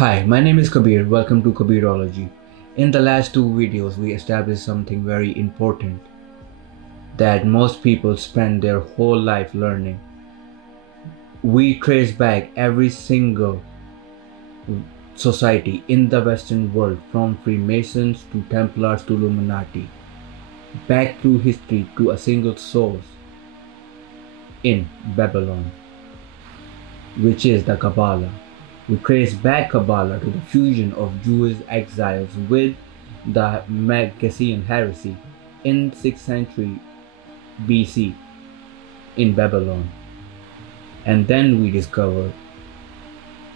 Hi, my name is Kabir. Welcome to Kabirology. In the last two videos, we established something very important that most people spend their whole life learning. We trace back every single society in the Western world, from Freemasons to Templars to Illuminati, back through history to a single source in Babylon, which is the Kabbalah. We trace back Kabbalah to the fusion of Jewish exiles with the Magian heresy in 6th century BC in Babylon. And then we discovered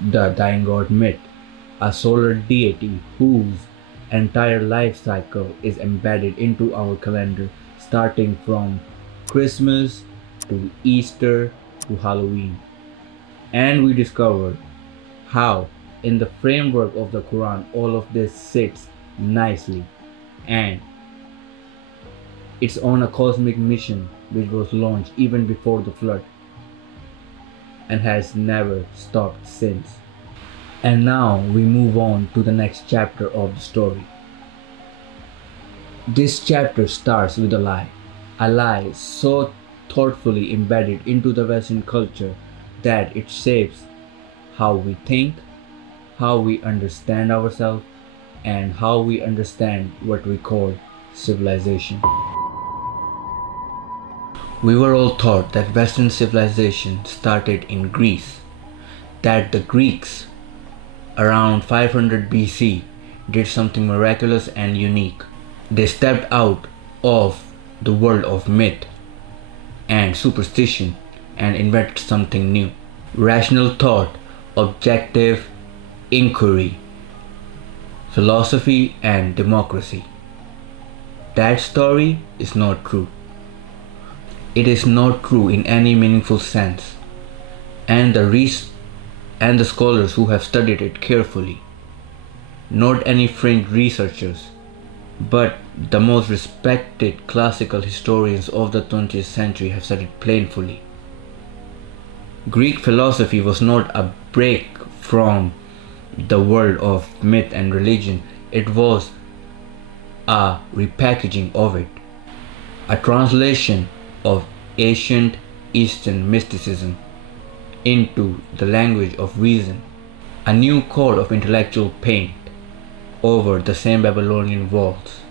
the dying god myth, a solar deity whose entire life cycle is embedded into our calendar, starting from Christmas to Easter to Halloween. And we discovered how in the framework of the Quran all of this sits nicely, and it's on a cosmic mission which was launched even before the flood and has never stopped since. And now we move on to the next chapter of the story. This chapter starts with a lie so thoughtfully embedded into the Western culture that it shapes how we think, how we understand ourselves, and how we understand what we call civilization. We were all taught that Western civilization started in Greece, that the Greeks around 500 BC did something miraculous and unique. They stepped out of the world of myth and superstition and invented something new. Rational thought, objective inquiry, philosophy, and democracy. That story is not true. It is not true in any meaningful sense, and the scholars who have studied it carefully, not any fringe researchers, but the most respected classical historians of the 20th century have said it plainly. Greek philosophy was not a break from the world of myth and religion. It was a repackaging of it, a translation of ancient Eastern mysticism into the language of reason, a new coat of intellectual paint over the same Babylonian walls.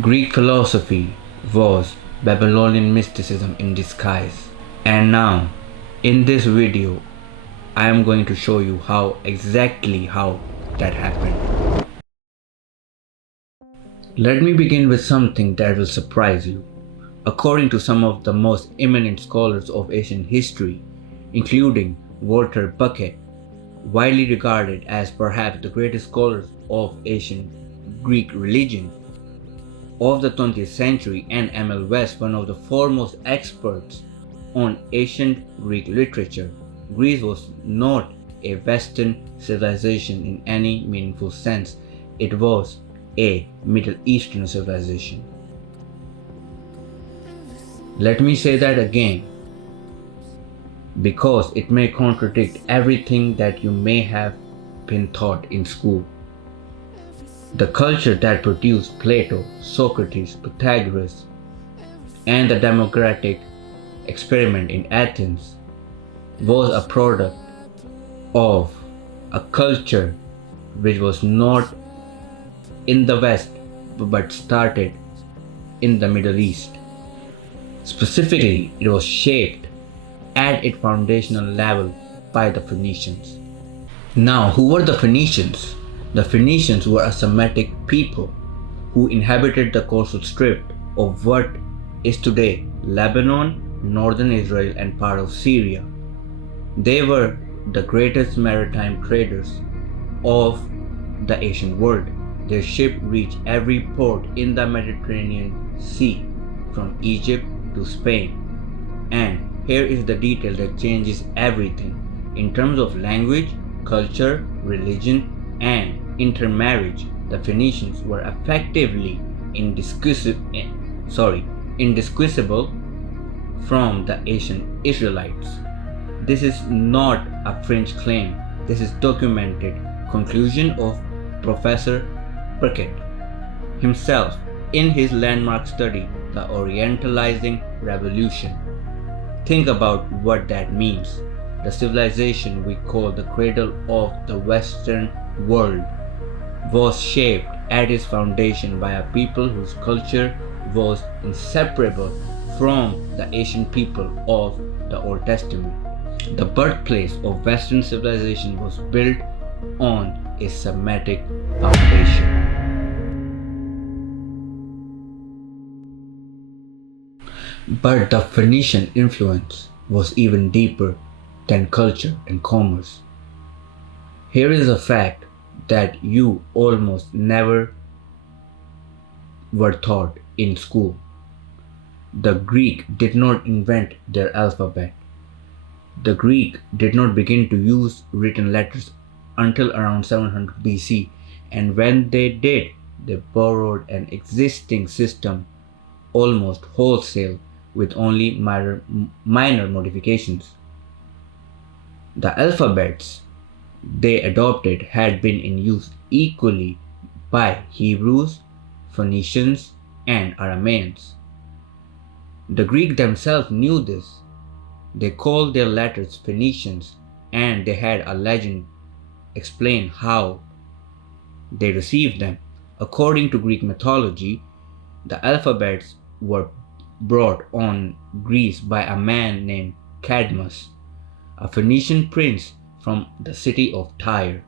Greek philosophy was Babylonian mysticism in disguise. And now, in this video, I am going to show you exactly how that happened. Let me begin with something that will surprise you. According to some of the most eminent scholars of ancient history, including Walter Burkert, widely regarded as perhaps the greatest scholar of ancient Greek religion of the 20th century, and M.L. West, one of the foremost experts on ancient Greek literature, Greece was not a Western civilization in any meaningful sense. It was a Middle Eastern civilization. Let me say that again, because it may contradict everything that you may have been taught in school. The culture that produced Plato, Socrates, Pythagoras, and the democratic experiment in Athens was a product of a culture which was not in the West but started in the Middle East. Specifically, it was shaped at its foundational level by the Phoenicians. Now, who were the Phoenicians? The Phoenicians were a Semitic people who inhabited the coastal strip of what is today Lebanon, northern Israel, and part of Syria. They were the greatest maritime traders of the ancient world. Their ship reached every port in the Mediterranean Sea, from Egypt to Spain. And here is the detail that changes everything. In terms of language, culture, religion, and intermarriage, the Phoenicians were effectively indistinguishable from the ancient Israelites. This is not a fringe claim. This is documented conclusion of Professor Burkert himself in his landmark study, The Orientalizing Revolution. Think about what that means. The civilization we call the cradle of the Western world was shaped at its foundation by a people whose culture was inseparable from the ancient people of the Old Testament. The birthplace of Western civilization was built on a Semitic foundation. But the Phoenician influence was even deeper than culture and commerce. Here is a fact that you almost never were taught in school. The Greek did not invent their alphabet. The Greek did not begin to use written letters until around 700 BC, and when they did, they borrowed an existing system almost wholesale with only minor modifications. The alphabets they adopted had been in use equally by Hebrews, Phoenicians, and Aramaeans. The Greeks themselves knew this. They called their letters Phoenicians, and they had a legend explain how they received them. According to Greek mythology, the alphabets were brought on Greece by a man named Cadmus, a Phoenician prince from the city of Tyre.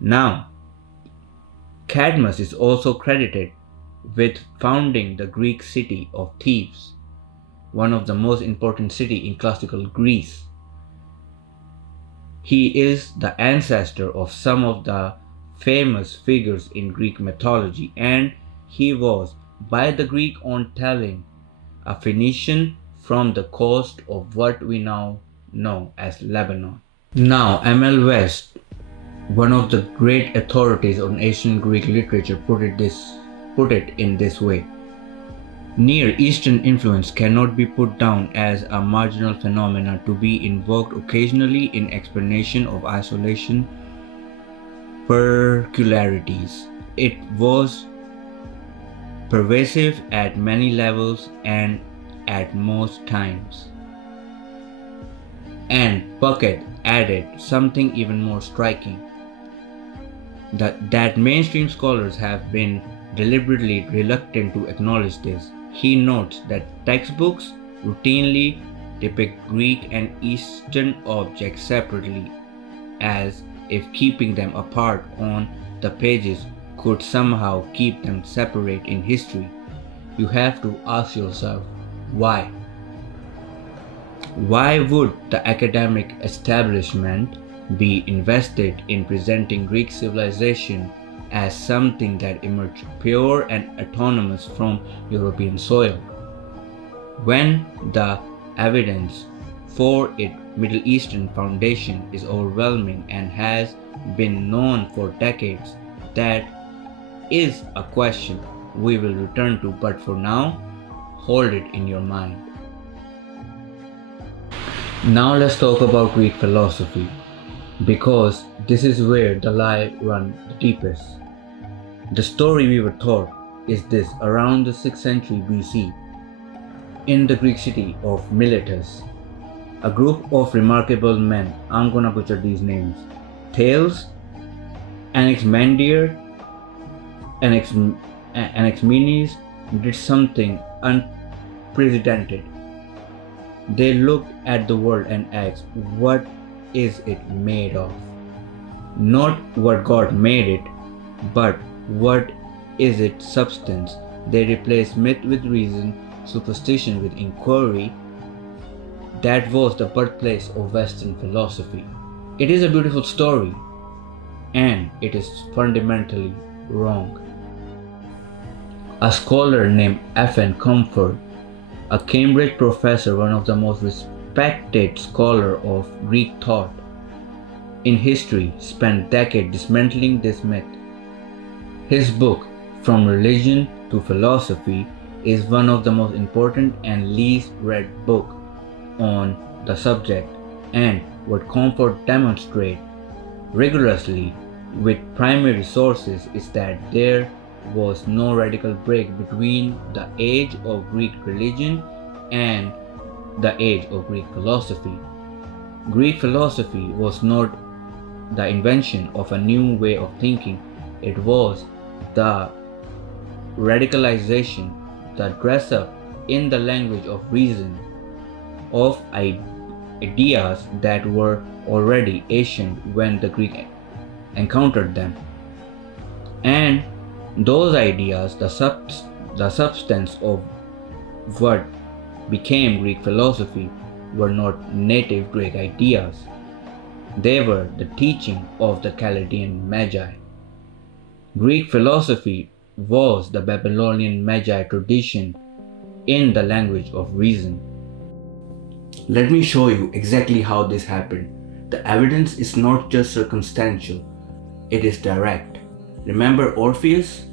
Now, Cadmus is also credited with founding the Greek city of Thebes, one of the most important cities in classical Greece. He is the ancestor of some of the famous figures in Greek mythology, and he was, by the Greek own telling, a Phoenician from the coast of what we now know as Lebanon. Now, M.L. West, one of the great authorities on ancient Greek literature, put it in this way. Near Eastern influence cannot be put down as a marginal phenomenon to be invoked occasionally in explanation of isolation peculiarities. It was pervasive at many levels and at most times. And Burkert added something even more striking, that mainstream scholars have been deliberately reluctant to acknowledge this. He notes that textbooks routinely depict Greek and Eastern objects separately, as if keeping them apart on the pages could somehow keep them separate in history. You have to ask yourself, why? Why would the academic establishment be invested in presenting Greek civilization as something that emerged pure and autonomous from European soil, when the evidence for its Middle Eastern foundation is overwhelming and has been known for decades? That is a question we will return to, but for now, hold it in your mind. Now let's talk about Greek philosophy, because this is where the lie runs the deepest. The story we were taught is this: around the 6th century BC, in the Greek city of Miletus, a group of remarkable men, I'm gonna butcher these names, Thales, Anaximander, Anaximenes, did something unprecedented. They looked at the world and asked, what is it made of? Not what God made it, but what is its substance? They replaced myth with reason, superstition with inquiry. That was the birthplace of Western philosophy. It is a beautiful story, and it is fundamentally wrong. A scholar named F.N. Comfort, a Cambridge professor, one of the most respected scholars of Greek thought in history, spent decades dismantling this myth. His book, From Religion to Philosophy, is one of the most important and least read books on the subject, and what Comfort demonstrates rigorously with primary sources is that there was no radical break between the age of Greek religion and the age of Greek philosophy. Greek philosophy was not the invention of a new way of thinking, it was the radicalization, the dress up in the language of reason of ideas that were already ancient when the Greek encountered them. And those ideas, the substance of what became Greek philosophy, were not native Greek ideas. They were the teaching of the Chaldean Magi. Greek philosophy was the Babylonian Magi tradition in the language of reason. Let me show you exactly how this happened. The evidence is not just circumstantial, it is direct. Remember Orpheus?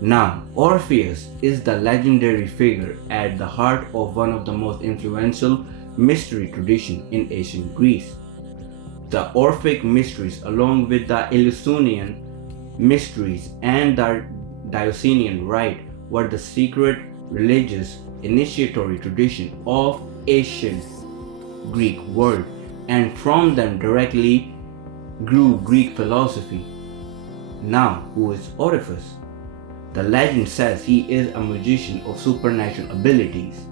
Now, Orpheus is the legendary figure at the heart of one of the most influential mystery traditions in ancient Greece. The Orphic mysteries, along with the Eleusinian mysteries and the Dionysian rite, were the secret religious initiatory tradition of ancient Greek world, and from them directly grew Greek philosophy. Now, who is Orpheus? The legend says he is a magician of supernatural abilities.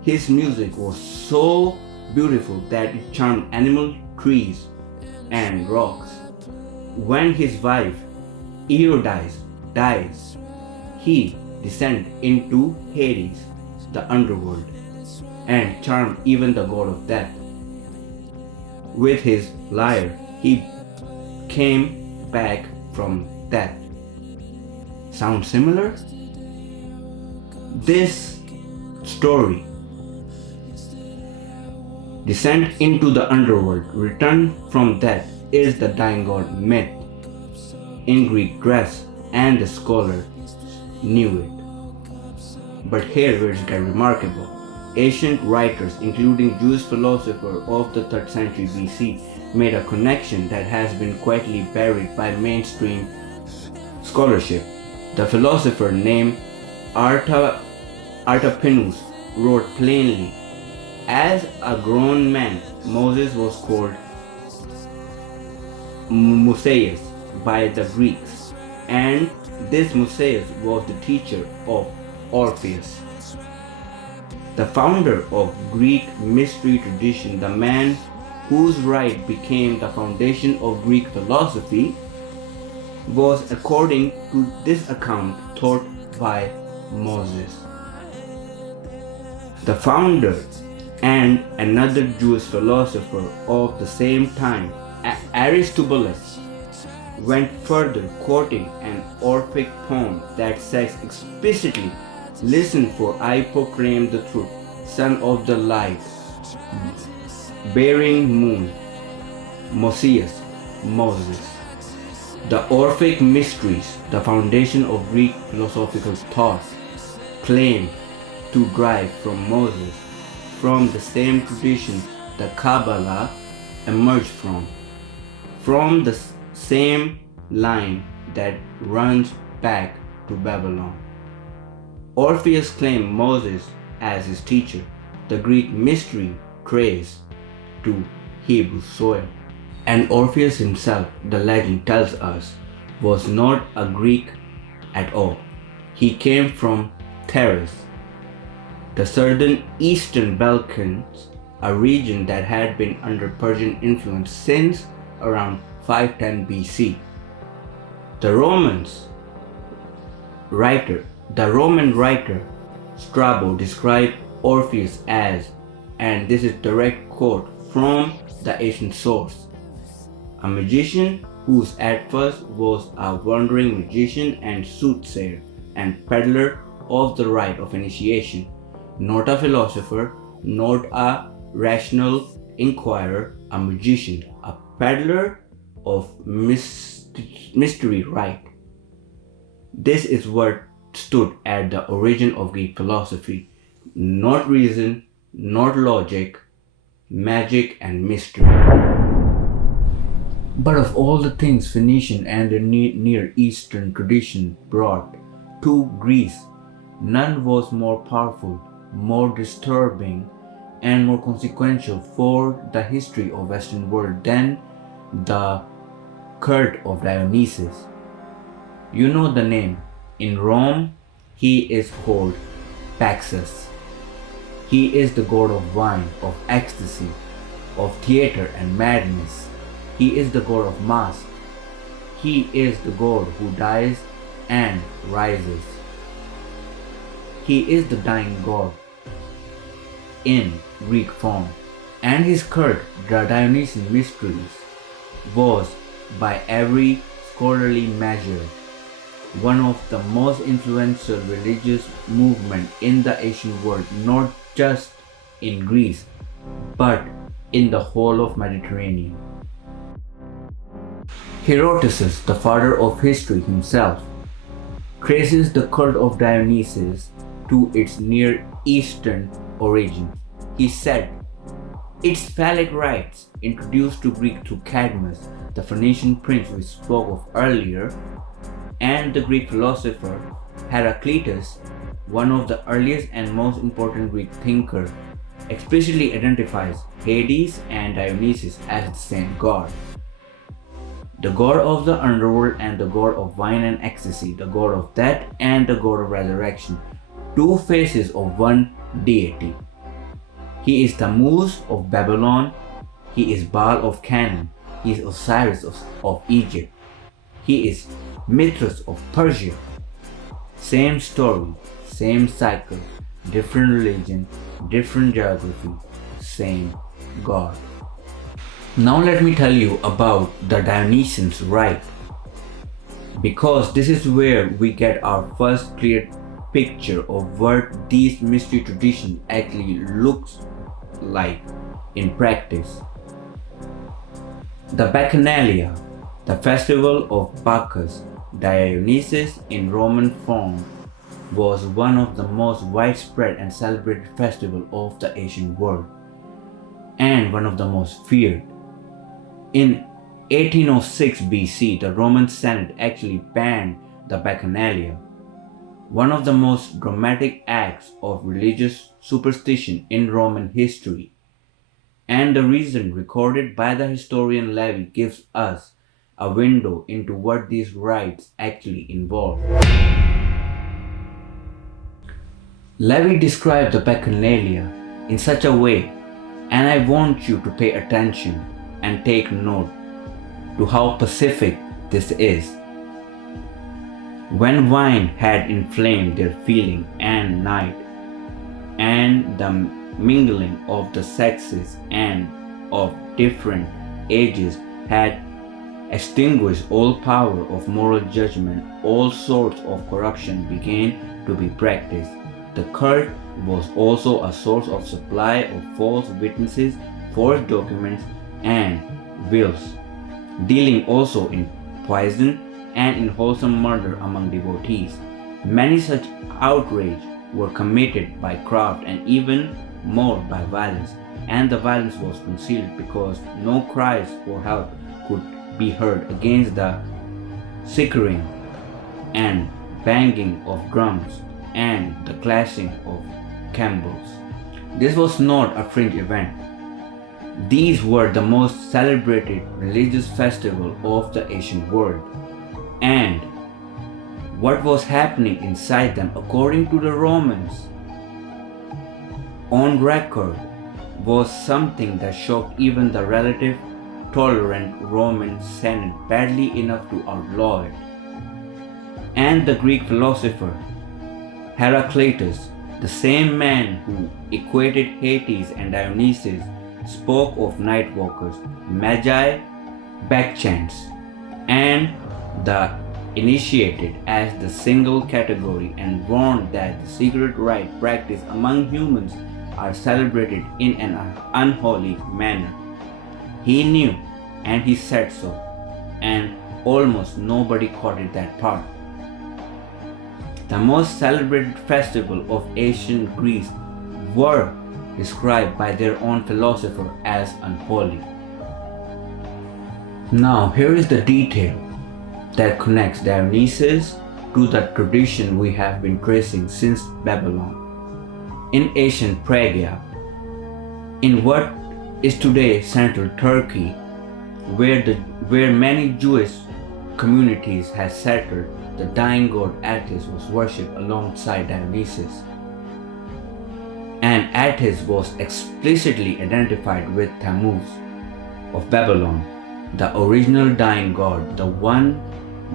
His music was so beautiful that it charmed animals, trees, and rocks. When his wife Eurydice dies, he descends into Hades, the underworld, and charmed even the god of death. With his lyre, he came back from death. Sound similar? This story, descent into the underworld, return from death, is the dying god myth in Greek dress, and the scholar knew it. But here where it gets remarkable. Ancient writers, including Jewish philosophers of the 3rd century BC, made a connection that has been quietly buried by mainstream scholarship. The philosopher named Artapanus wrote plainly, as a grown man, Moses was called Moses by the Greeks, and this Moses was the teacher of Orpheus. The founder of Greek mystery tradition, the man whose rite became the foundation of Greek philosophy, was, according to this account, taught by Moses. The founder and another Jewish philosopher of the same time, Aristobulus, went further, quoting an Orphic poem that says explicitly, "Listen, for I proclaim the truth, son of the light, bearing moon, Moses." The Orphic mysteries, the foundation of Greek philosophical thought, claim to derive from Moses. From the same tradition the Kabbalah emerged from the same line that runs back to Babylon. Orpheus claimed Moses as his teacher. The Greek mystery traced to Hebrew soil. And Orpheus himself, the legend tells us, was not a Greek at all. He came from Thrace, the southern eastern Balkans, a region that had been under Persian influence since around 510 BC. The Roman writer Strabo described Orpheus as, and this is direct quote from the ancient source, a magician who at first was a wandering magician and soothsayer and peddler of the rite of initiation, not a philosopher, not a rational inquirer, a magician, a peddler of mystery rite. This is what stood at the origin of Greek philosophy, not reason, not logic, magic and mystery. But of all the things Phoenician and the Near Eastern tradition brought to Greece, none was more powerful, more disturbing, and more consequential for the history of Western world than the cult of Dionysus. You know the name. In Rome, he is called Paxus. He is the god of wine, of ecstasy, of theater and madness. He is the god of masks. He is the god who dies and rises. He is the dying god in Greek form, and his cult, the Dionysian Mysteries, was by every scholarly measure one of the most influential religious movements in the ancient world, not just in Greece, but in the whole of Mediterranean. Herodotus, the father of history himself, traces the cult of Dionysus to its Near Eastern origin. He said, its phallic rites, introduced to Greek through Cadmus, the Phoenician prince we spoke of earlier, and the Greek philosopher Heraclitus, one of the earliest and most important Greek thinkers, explicitly identifies Hades and Dionysus as the same god. The god of the underworld and the god of wine and ecstasy, the god of death and the god of resurrection, two faces of one deity. He is Tammuz of Babylon, he is Baal of Canaan, he is Osiris of Egypt, he is Mithras of Persia. Same story, same cycle, different religion, different geography, same god. Now let me tell you about the Dionysians rite, because this is where we get our first clear picture of what these mystery traditions actually looks like in practice. The Bacchanalia, the festival of Bacchus, Dionysus in Roman form, was one of the most widespread and celebrated festivals of the ancient world, and one of the most feared. In 1806 BC, the Roman Senate actually banned the Bacchanalia, one of the most dramatic acts of religious superstition in Roman history. And the reason recorded by the historian Livy gives us a window into what these rites actually involve. Livy described the Bacchanalia in such a way, and I want you to pay attention and take note to how specific this is. When wine had inflamed their feeling and night, and the mingling of the sexes and of different ages had extinguished all power of moral judgment, all sorts of corruption began to be practiced. The cult was also a source of supply of false witnesses, false documents, and wills, dealing also in poison and in wholesome murder among devotees. Many such outrages were committed by craft and even more by violence, and the violence was concealed because no cries for help could be heard against the sickering and banging of drums and the clashing of cymbals. This was not a fringe event. These were the most celebrated religious festival of the ancient world, and what was happening inside them, according to the Romans on record, was something that shocked even the relative tolerant Roman Senate badly enough to outlaw it. And the Greek philosopher Heraclitus, the same man who equated Hades and Dionysus, spoke of night walkers, magi, bacchantes, and the initiated as the single category, and warned that the secret rite practiced among humans are celebrated in an unholy manner. He knew, and he said so, and almost nobody caught it that part. The most celebrated festival of ancient Greece were described by their own philosopher as unholy. Now, here is the detail that connects Dionysus to the tradition we have been tracing since Babylon. In ancient Phrygia, in what is today central Turkey, where many Jewish communities had settled, the dying god Attis was worshipped alongside Dionysus. And Attis was explicitly identified with Tammuz of Babylon, the original dying god, the one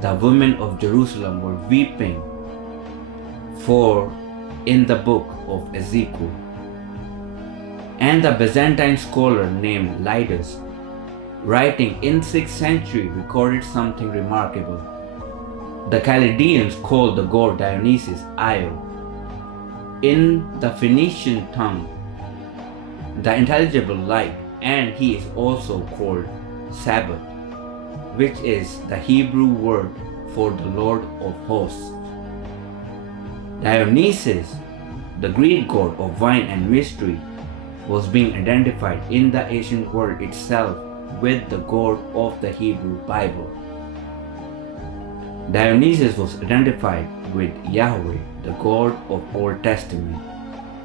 the women of Jerusalem were weeping for in the book of Ezekiel. And the Byzantine scholar named Lydas, writing in 6th century, recorded something remarkable. The Chaldeans called the god Dionysus Io. In the Phoenician tongue, the intelligible light, and he is also called Sabbath, which is the Hebrew word for the Lord of hosts. Dionysus, the Greek god of wine and mystery, was being identified in the ancient world itself with the God of the Hebrew Bible. Dionysus was identified with Yahweh, the God of Old Testament.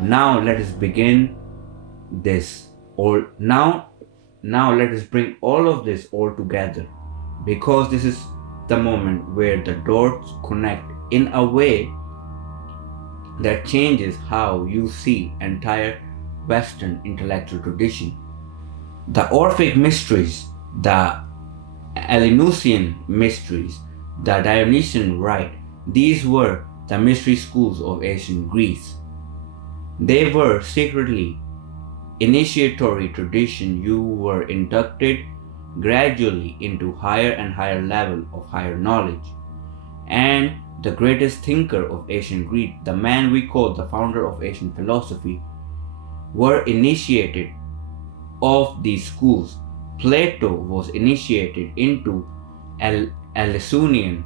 Now let us begin this, or now let us bring all of this all together, because this is the moment where the dots connect in a way that changes how you see entire Western intellectual tradition. The Orphic mysteries, the Eleusinian mysteries, the Dionysian rite, these were the mystery schools of ancient Greece. They were secretly initiatory tradition. You were inducted gradually into higher and higher level of higher knowledge. And the greatest thinker of ancient Greece, the man we call the founder of ancient philosophy, were initiated of these schools. Plato was initiated into Eleusinian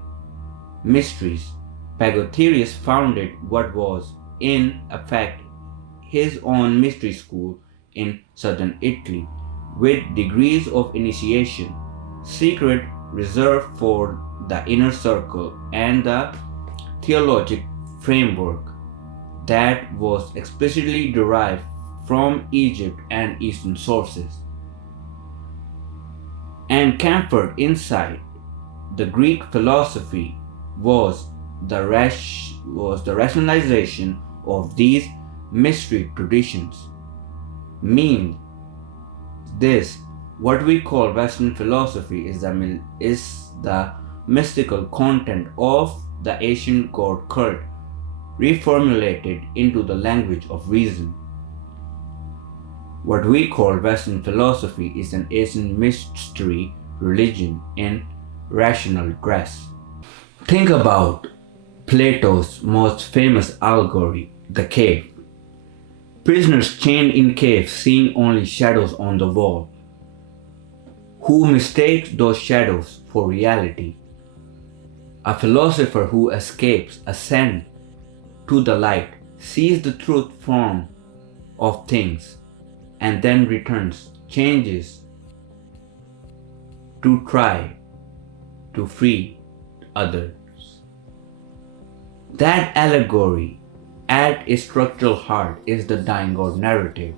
mysteries. Pythagoras founded what was in effect his own mystery school in southern Italy, with degrees of initiation, secret reserved for the inner circle, and the theologic framework that was explicitly derived from Egypt and Eastern sources. And camphor inside the Greek philosophy was the rationalization of these mystery traditions. Mean this, what we call Western philosophy is the mystical content of the ancient god cult reformulated into the language of reason. What we call Western philosophy is an ancient mystery religion in rational dress. Think about Plato's most famous allegory, the cave. Prisoners chained in caves seeing only shadows on the wall. Who mistakes those shadows for reality? A philosopher who escapes ascends to the light, sees the truth form of things, and then returns, changes to try to free others. That allegory at its structural heart is the dying god narrative.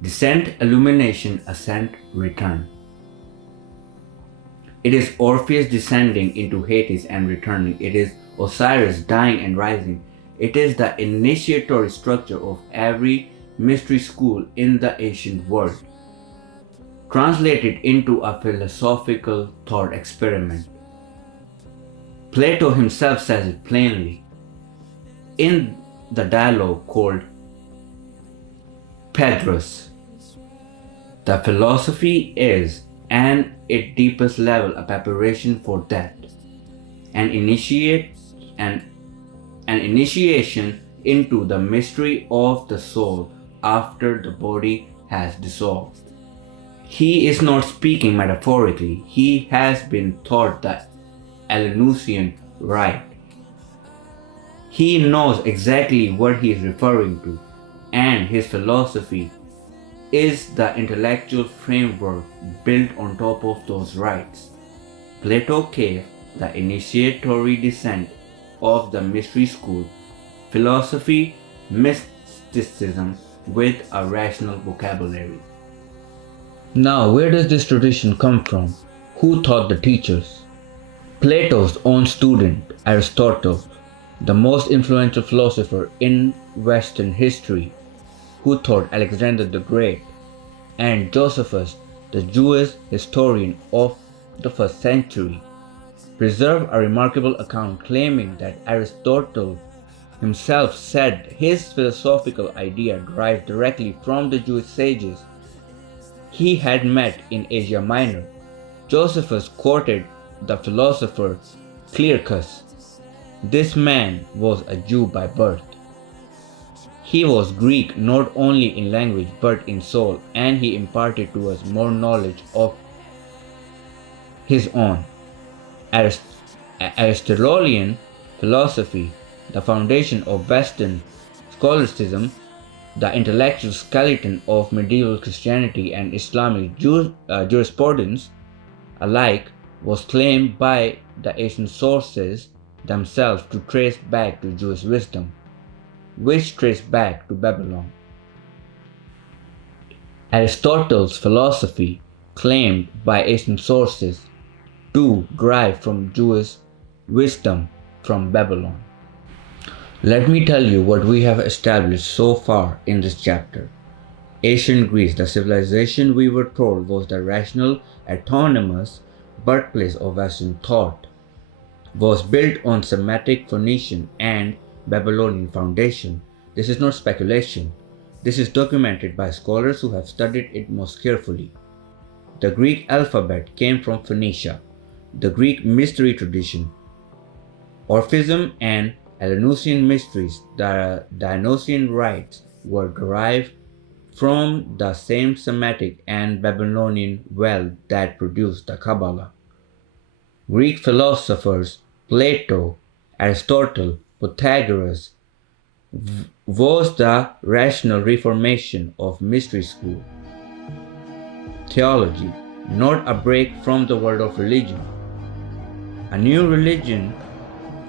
Descent, illumination, ascent, return. It is Orpheus descending into Hades and returning. It is Osiris dying and rising. It is the initiatory structure of every mystery school in the ancient world, translated into a philosophical thought experiment. Plato himself says it plainly in the dialogue called Phaedrus. The philosophy is, at its deepest level, a preparation for death, an initiation into the mystery of the soul after the body has dissolved. He is not speaking metaphorically. He has been taught the Eleusinian rite. He knows exactly what he is referring to, and his philosophy is the intellectual framework built on top of those rites. Plato gave the initiatory descent of the mystery school, philosophy, mysticism with a rational vocabulary. Now, where does this tradition come from? Who taught the teachers? Plato's own student, Aristotle, the most influential philosopher in Western history, who taught Alexander the Great, and Josephus, the Jewish historian of the first century, preserve a remarkable account claiming that Aristotle himself said his philosophical idea derived directly from the Jewish sages he had met in Asia Minor. Josephus quoted the philosopher Clearchus. This man was a Jew by birth. He was Greek not only in language but in soul, and he imparted to us more knowledge of his own. Aristotelian philosophy, the foundation of Western scholasticism, the intellectual skeleton of medieval Christianity and Islamic jurisprudence alike, was claimed by the ancient sources themselves to trace back to Jewish wisdom, which traced back to Babylon. Aristotle's philosophy, claimed by ancient sources to derive from Jewish wisdom from Babylon. Let me tell you what we have established so far in this chapter. Ancient Greece, the civilization we were told was the rational, autonomous birthplace of Western thought, was built on Semitic, Phoenician, and Babylonian foundation. This is not speculation. This is documented by scholars who have studied it most carefully. The Greek alphabet came from Phoenicia. The Greek mystery tradition, Orphism and Eleusinian mysteries, the Dionysian rites, were derived from the same Semitic and Babylonian well that produced the Kabbalah. Greek philosophers Plato, Aristotle, Pythagoras was the rational reformation of mystery school theology, not a break from the world of religion. A new religion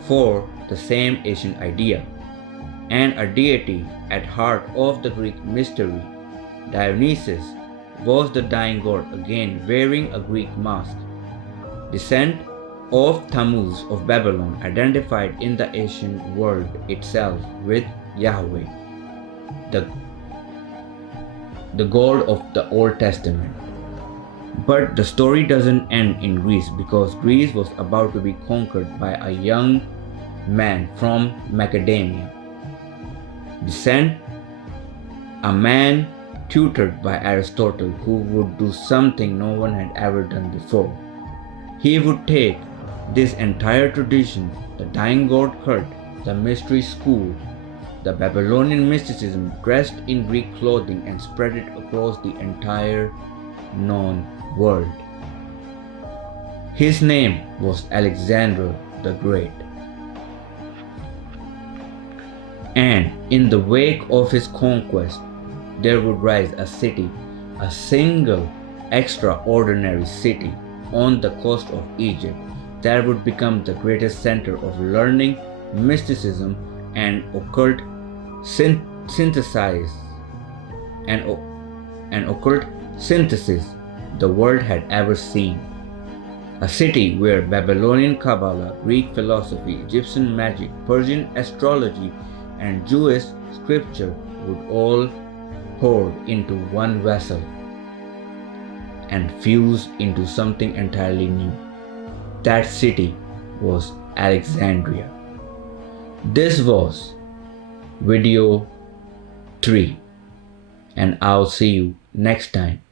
for the same ancient idea, and a deity at heart of the Greek mystery. Dionysus was the dying god, again wearing a Greek mask. Descent of Tammuz of Babylon, identified in the ancient world itself with Yahweh, the God of the Old Testament. But the story doesn't end in Greece, because Greece was about to be conquered by a young man from Macedonia. Descent, a man tutored by Aristotle who would do something no one had ever done before. He would take this entire tradition, the dying god cult, the mystery school, the Babylonian mysticism, dressed in Greek clothing, and spread it across the entire known world. His name was Alexander the Great. And in the wake of his conquest, there would rise a city, a single extraordinary city on the coast of Egypt that would become the greatest center of learning, mysticism, and occult synthesis the world had ever seen. A city where Babylonian Kabbalah, Greek philosophy, Egyptian magic, Persian astrology, and Jewish scripture would all pour into one vessel and fuse into something entirely new. That city was Alexandria. This was video 3, and I'll see you next time